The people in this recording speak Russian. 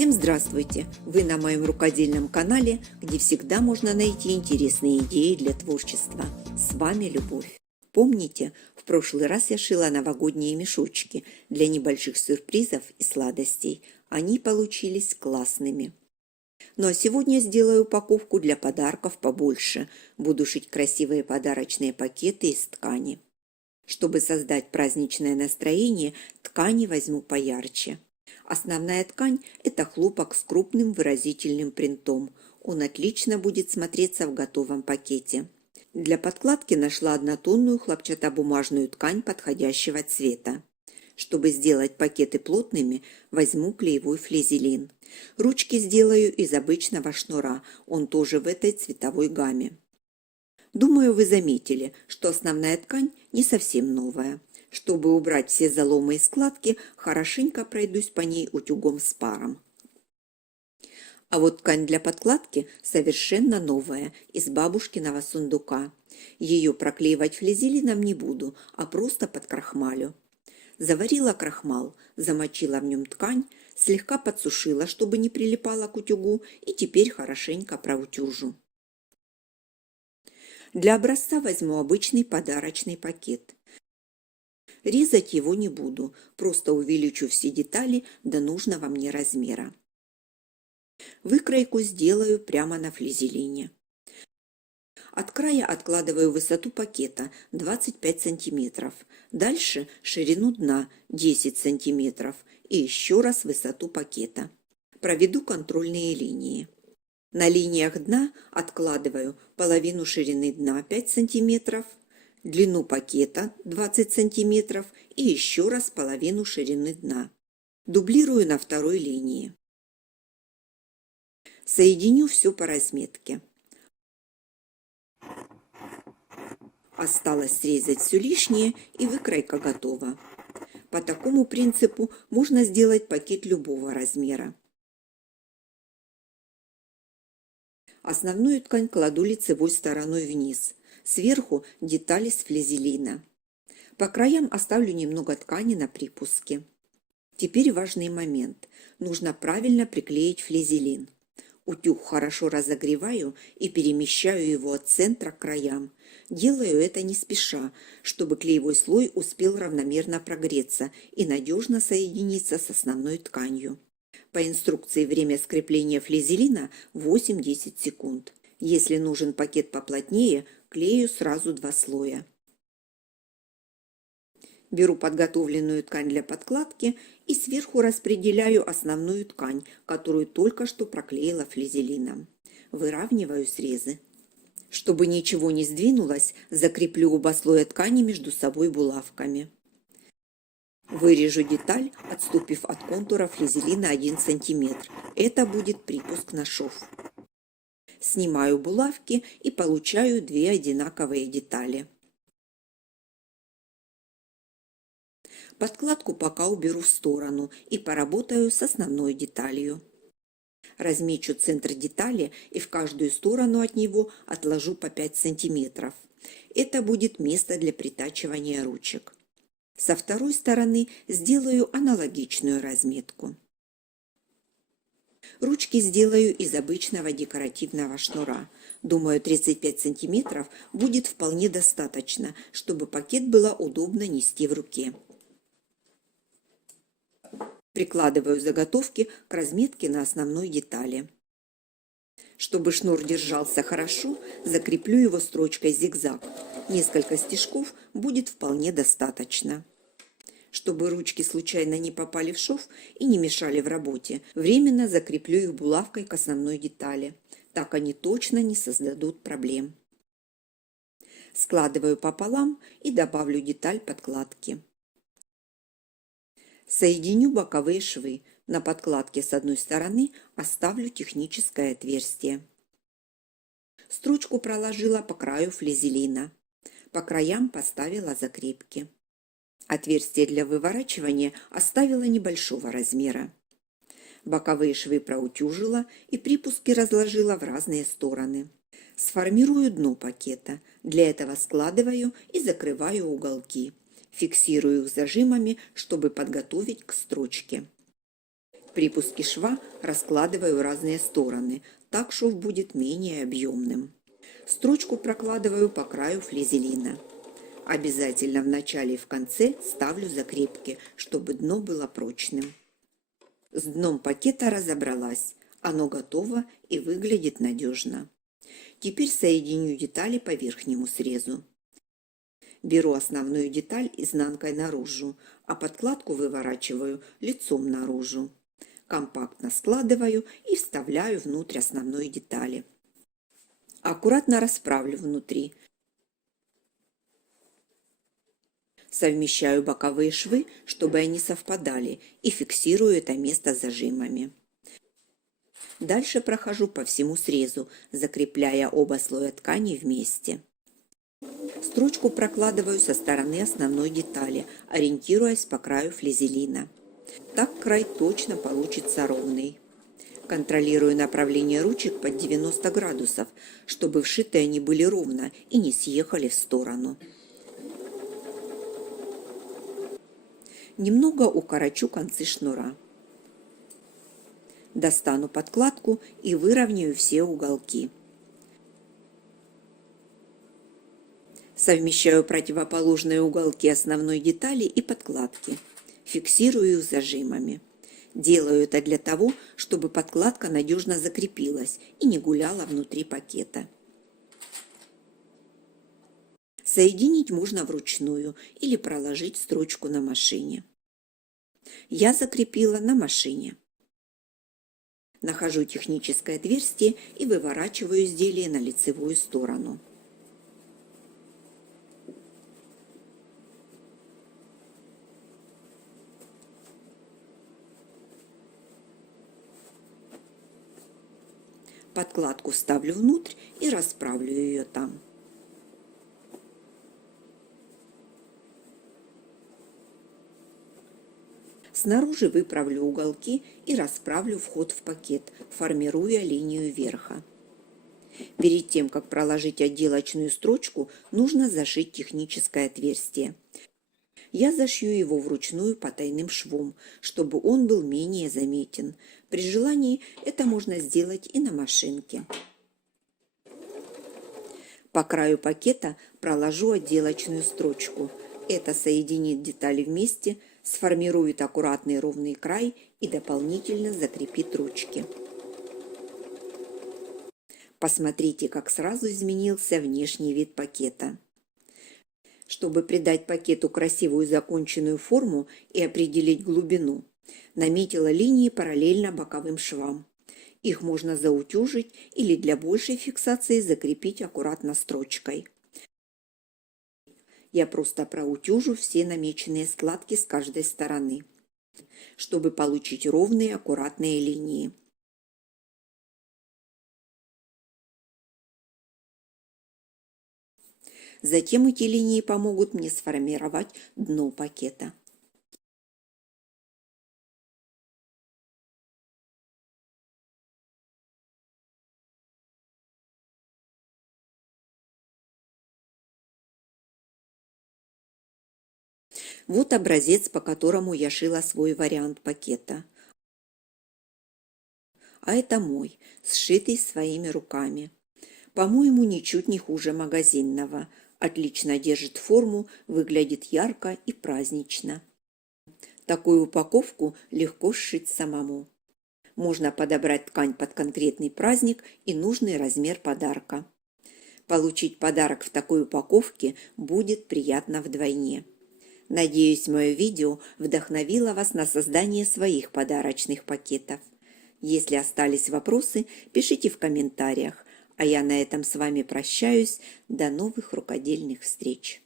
Всем здравствуйте! Вы на моем рукодельном канале, где всегда можно найти интересные идеи для творчества. С вами Любовь. Помните, в прошлый раз я шила новогодние мешочки для небольших сюрпризов и сладостей. Они получились классными. Ну а сегодня сделаю упаковку для подарков побольше. Буду шить красивые подарочные пакеты из ткани. Чтобы создать праздничное настроение, ткани возьму поярче. Основная ткань – это хлопок с крупным выразительным принтом. Он отлично будет смотреться в готовом пакете. Для подкладки нашла однотонную хлопчатобумажную ткань подходящего цвета. Чтобы сделать пакеты плотными, возьму клеевой флизелин. Ручки сделаю из обычного шнура, он тоже в этой цветовой гамме. Думаю, вы заметили, что основная ткань не совсем новая. Чтобы убрать все заломы и складки, хорошенько пройдусь по ней утюгом с паром. А вот ткань для подкладки совершенно новая, из бабушкиного сундука. Ее проклеивать флизелином не буду, а просто подкрахмалю. Заварила крахмал, замочила в нем ткань, слегка подсушила, чтобы не прилипала к утюгу, и теперь хорошенько проутюжу. Для образца возьму обычный подарочный пакет. Резать его не буду, просто увеличу все детали до нужного мне размера. Выкройку сделаю прямо на флизелине. От края откладываю высоту пакета 25 см, дальше ширину дна 10 см и еще раз высоту пакета. Проведу контрольные линии. На линиях дна откладываю половину ширины дна 5 см, длину пакета 20 см и еще раз половину ширины дна. Дублирую на второй линии. Соединю все по разметке. Осталось срезать все лишнее, и выкройка готова. По такому принципу можно сделать пакет любого размера. Основную ткань кладу лицевой стороной вниз. Сверху детали с флизелина. По краям оставлю немного ткани на припуске. Теперь важный момент. Нужно правильно приклеить флизелин. Утюг хорошо разогреваю и перемещаю его от центра к краям. Делаю это не спеша, чтобы клеевой слой успел равномерно прогреться и надежно соединиться с основной тканью. По инструкции время скрепления флизелина 8-10 секунд. Если нужен пакет поплотнее, клею сразу 2 слоя. Беру подготовленную ткань для подкладки и сверху распределяю основную ткань, которую только что проклеила флизелином. Выравниваю срезы. Чтобы ничего не сдвинулось, закреплю оба слоя ткани между собой булавками. Вырежу деталь, отступив от контура флизелина 1 см. Это будет припуск на шов. Снимаю булавки и получаю 2 одинаковые детали. Подкладку пока уберу в сторону и поработаю с основной деталью. Размечу центр детали и в каждую сторону от него отложу по 5 см. Это будет место для притачивания ручек. Со второй стороны сделаю аналогичную разметку. Ручки сделаю из обычного декоративного шнура. Думаю, 35 см будет вполне достаточно, чтобы пакет было удобно нести в руке. Прикладываю заготовки к разметке на основной детали. Чтобы шнур держался хорошо, закреплю его строчкой зигзаг. Несколько стежков будет вполне достаточно. Чтобы ручки случайно не попали в шов и не мешали в работе, временно закреплю их булавкой к основной детали. Так они точно не создадут проблем. Складываю пополам и добавлю деталь подкладки. Соединю боковые швы. На подкладке с одной стороны оставлю техническое отверстие. Строчку проложила по краю флизелина. По краям поставила закрепки. Отверстие для выворачивания оставила небольшого размера. Боковые швы проутюжила и припуски разложила в разные стороны. Сформирую дно пакета. Для этого складываю и закрываю уголки. Фиксирую их зажимами, чтобы подготовить к строчке. Припуски шва раскладываю в разные стороны, так шов будет менее объемным. Строчку прокладываю по краю флизелина. Обязательно в начале и в конце ставлю закрепки, чтобы дно было прочным. С дном пакета разобралась. Оно готово и выглядит надежно. Теперь соединю детали по верхнему срезу. Беру основную деталь изнанкой наружу, а подкладку выворачиваю лицом наружу. Компактно складываю и вставляю внутрь основной детали. Аккуратно расправлю внутри. Совмещаю боковые швы, чтобы они совпадали, и фиксирую это место зажимами. Дальше прохожу по всему срезу, закрепляя оба слоя ткани вместе. Строчку прокладываю со стороны основной детали, ориентируясь по краю флизелина. Так край точно получится ровный. Контролирую направление ручек под 90 градусов, чтобы вшитые они были ровно и не съехали в сторону. Немного укорочу концы шнура. Достану подкладку и выровняю все уголки. Совмещаю противоположные уголки основной детали и подкладки. Фиксирую их зажимами. Делаю это для того, чтобы подкладка надежно закрепилась и не гуляла внутри пакета. Соединить можно вручную или проложить строчку на машине. Я закрепила на машине. Нахожу техническое отверстие и выворачиваю изделие на лицевую сторону. Подкладку ставлю внутрь и расправлю ее там. Снаружи выправлю уголки и расправлю вход в пакет, формируя линию верха. Перед тем, как проложить отделочную строчку, нужно зашить техническое отверстие. Я зашью его вручную потайным швом, чтобы он был менее заметен. При желании это можно сделать и на машинке. По краю пакета проложу отделочную строчку. Это соединит детали вместе, сформирует аккуратный ровный край и дополнительно закрепит ручки. Посмотрите, как сразу изменился внешний вид пакета. Чтобы придать пакету красивую законченную форму и определить глубину, наметила линии параллельно боковым швам. Их можно заутюжить или для большей фиксации закрепить аккуратно строчкой. Я просто проутюжу все намеченные складки с каждой стороны, чтобы получить ровные аккуратные линии. Затем эти линии помогут мне сформировать дно пакета. Вот образец, по которому я шила свой вариант пакета. А это мой, сшитый своими руками. По-моему, ничуть не хуже магазинного. Отлично держит форму, выглядит ярко и празднично. Такую упаковку легко сшить самому. Можно подобрать ткань под конкретный праздник и нужный размер подарка. Получить подарок в такой упаковке будет приятно вдвойне. Надеюсь, мое видео вдохновило вас на создание своих подарочных пакетов. Если остались вопросы, пишите в комментариях, а я на этом с вами прощаюсь. До новых рукодельных встреч!